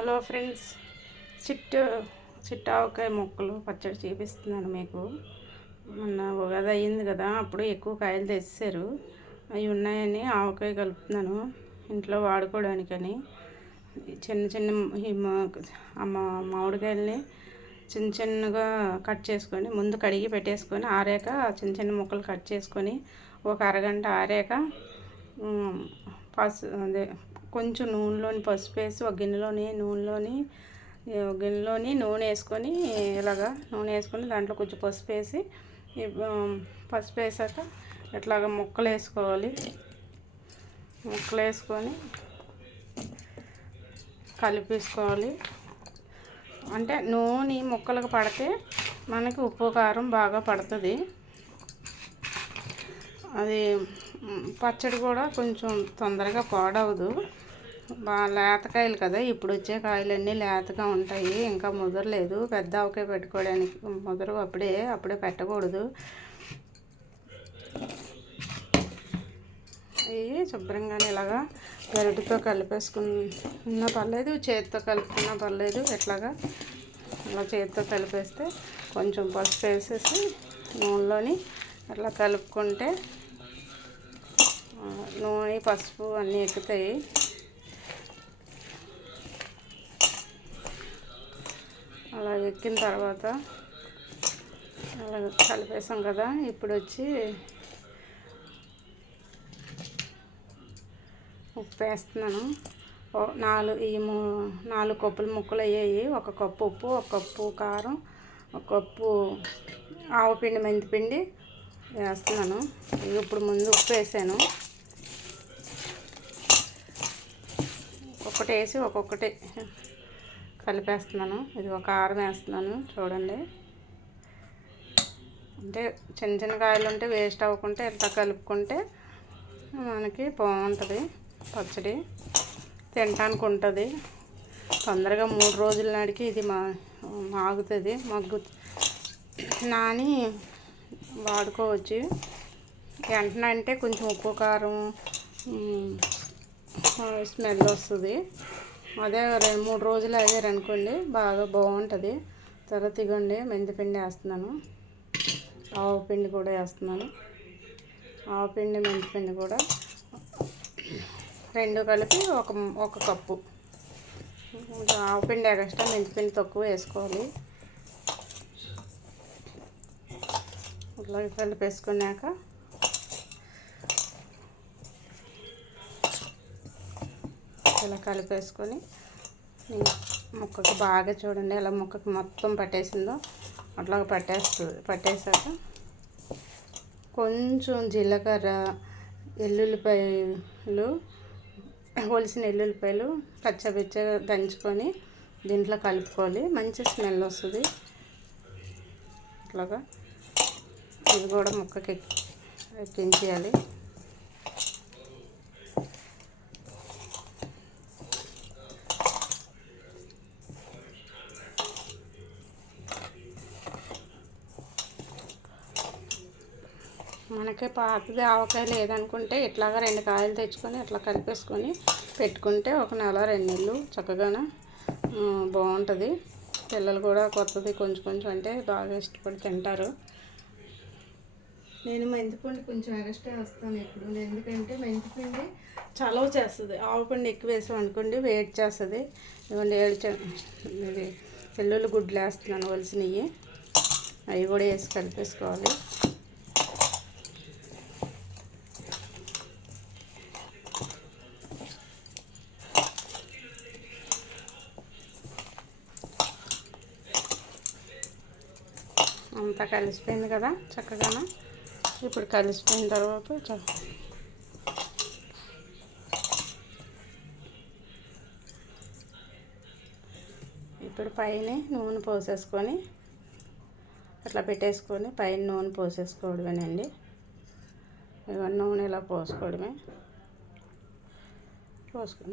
Hello friends, చిట్టు చిట్టావకాయ ముక్కలు పచ్చడి చూపిస్తున్నాను మీకు. మొన్న ఉగాది అయ్యింది కదా, అప్పుడు ఎక్కువ కాయలు తెచ్చారు. అవి ఉన్నాయని ఆవకాయ కలుపుతున్నాను ఇంట్లో వాడుకోవడానికని. చిన్న చిన్న మామిడికాయలని చిన్న చిన్నగా కట్ చేసుకొని ముందు కడిగి పెట్టేసుకొని ఆరాక చిన్న చిన్న ముక్కలు కట్ చేసుకొని ఒక అరగంట ఆరాక అదే కొంచెం పసుపు వేసి ఒక గిన్నెలోని నూనె వేసుకొని నూనె వేసుకొని దాంట్లో కొంచెం పసుపు వేసి పసుపు వేసాక ఇట్లాగా ముక్కలు వేసుకోవాలి. ముక్కలు వేసుకొని కలిపేసుకోవాలి. అంటే నూనె ముక్కలకు పడితే మనకి ఉప్పు కారం బాగా పడుతుంది. అది పచ్చడి కూడా కొంచెం తొందరగా పాడవదు. లేతకాయలు కదా, ఇప్పుడు వచ్చే కాయలన్నీ లేతగా ఉంటాయి, ఇంకా ముదరలేదు. పెద్ద ఆవకాయ పెట్టుకోవడానికి ముదరు అప్పుడే పెట్టకూడదు. ఇవి శుభ్రంగానే ఇలాగా గరిటెతో కలిపేసుకున్నా పర్లేదు, చేతితో కలుపుకున్నా పర్లేదు. ఇట్లాగా ఇలా చేతితో కలిపేస్తే కొంచెం పసుపు వేసేసి నూనెలోని అట్లా కలుపుకుంటే నూనె పసుపు అన్నీ ఎక్కుతాయి. అలా ఎక్కిన తర్వాత అలా కలిపేసాం కదా, ఇప్పుడు వచ్చి ఉప్పు వేస్తున్నాను. 4 కప్పుల ముక్కలు అయ్యాయి. 1 కప్పు ఉప్పు, 1 కప్పు కారం, 1 కప్పు ఆవపిండి మెంతిపిండి వేస్తున్నాను. ఇప్పుడు ముందు ఉప్పు వేసాను. ఒక్కొక్కటి వేసి ఒక్కొక్కటి కలిపేస్తున్నాను. ఇది ఒక కారం వేస్తున్నాను చూడండి. అంటే చిన్న చిన్న కాయలు ఉంటే వేస్ట్ అవ్వకుంటే ఇట్లా కలుపుకుంటే మనకి బాగుంటుంది పచ్చడి, తినటానికి ఉంటుంది. తొందరగా 3 రోజుల నాటికి ఇది మాగుతుంది, నాని వాడుకోవచ్చు. వెంటనే అంటే కొంచెం ఉప్పు కారం స్మెల్ వస్తుంది. అదే 2-3 రోజులు అయ్యారనుకోండి బాగా బాగుంటుంది. తర్వాత ఇగోండి మెంతిపిండి వేస్తున్నాను, ఆవపిండి కూడా వేస్తున్నాను. ఆవపిండి మెంతిపిండి కూడా 2 కలిపి ఒక కప్పు. ఆవపిండి ఎక్స్ట్రా, మెంతిపిండి తక్కువ వేసుకోవాలి. ఇట్లా కలిపేసుకున్నాక ఇలా కలిపేసుకొని ముక్కకి బాగా చూడండి ఎలా ముక్కకి మొత్తం పట్టేసిందో అట్లా పట్టేసాక కొంచెం జీలకర్ర, ఎల్లుల్లిపాయలు, ఒలిసిన ఎల్లుల్లిపాయలు పచ్చగా దంచుకొని దీంట్లో కలుపుకోవాలి. మంచి స్మెల్ వస్తుంది. అట్లాగా ఇది కూడా ముక్కకి ఎక్కించేయాలి. మనకి పాతది ఆవకాయ లేదనుకుంటే ఇట్లాగా 2 కాయలు తెచ్చుకొని అట్లా కలిపేసుకొని పెట్టుకుంటే 1 నెల 2 నెలలు చక్కగానే బాగుంటుంది. పిల్లలు కూడా కొత్తది కొంచెం అంటే బాగా ఇష్టపడి తింటారు. నేను మెంతిపిండి కొంచెం ఎక్స్ట్రా వేస్తాను ఎప్పుడు, ఎందుకంటే మెంతిపిండి చలవ చేస్తుంది. ఆవపిండి ఎక్కువ వేసాం అనుకోండి వేడి చేస్తుంది. ఇవ్వండి ఇది వెల్లుల్లి గుడ్లు వేస్తున్నాను ఒలిసినవి, అవి కూడా వేసి కలిపేసుకోవాలి. అంతా కలిసిపోయింది కదా చక్కగా. ఇప్పుడు కలిసిపోయిన తర్వాత ఇప్పుడు పైన నూనె పోసేసుకొని అట్లా పెట్టేసుకొని పైన నూనె పోసేసుకోవడమేనండి. ఇవన్నీ నూనె ఇలా పోసుకొని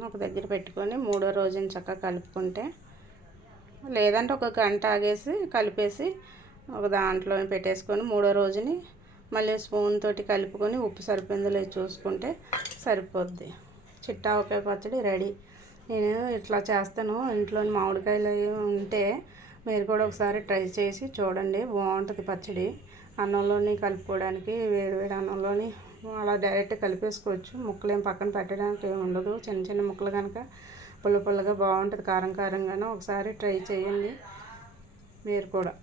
ఒక దగ్గర పెట్టుకొని 3వ రోజున చక్కగా కలుపుకుంటే, లేదంటే 1 గంట ఆగేసి కలిపేసి ఒక దాంట్లో పెట్టేసుకొని 3వ రోజుని మళ్ళీ స్పూన్ తోటి కలుపుకొని ఉప్పు సరిపోయిందో లేదో చూసుకుంటే సరిపోద్ది. చిట్టావకాయ పచ్చడి రెడీ. నేను ఇట్లా చేస్తాను. ఇంట్లోని మామిడికాయలు అవి ఉంటే మీరు కూడా ఒకసారి ట్రై చేసి చూడండి, బాగుంటుంది పచ్చడి. అన్నంలోని కలుపుకోవడానికి, వేడివేడి అన్నంలోని అలా డైరెక్ట్ కలిపేసుకోవచ్చు. ముక్కలు ఏం పక్కన పెట్టడానికి ఏమి ఉండదు. చిన్న చిన్న ముక్కలు కనుక పుల్ల పుల్లగా బాగుంటుంది, కారం కారంగాను. ఒకసారి ట్రై చేయండి మీరు కూడా.